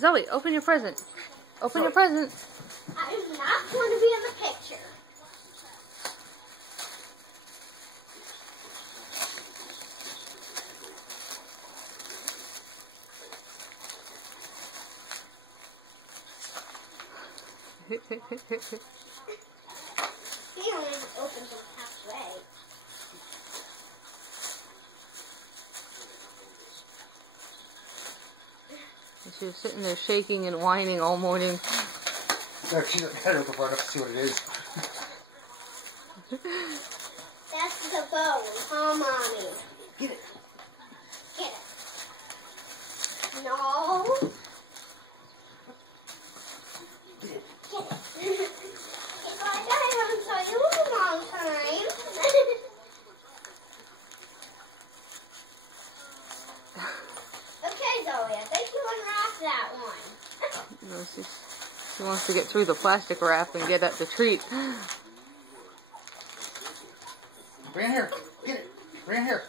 Zoe, open your present. Open your present. I'm not going to be in the picture. He only opens it halfway. She was sitting there shaking and whining all morning. No, she's not better looking far enough to see what it is. That's the bone, huh, Mommy? Get it. Get it. No. Get it. Get it. If I die, I'm sorry, it was a long time. Okay, Zoe, I think you unwrapped that one. No, she wants to get through the plastic wrap and get at the treat. Bring it here. Get it. Bring it here.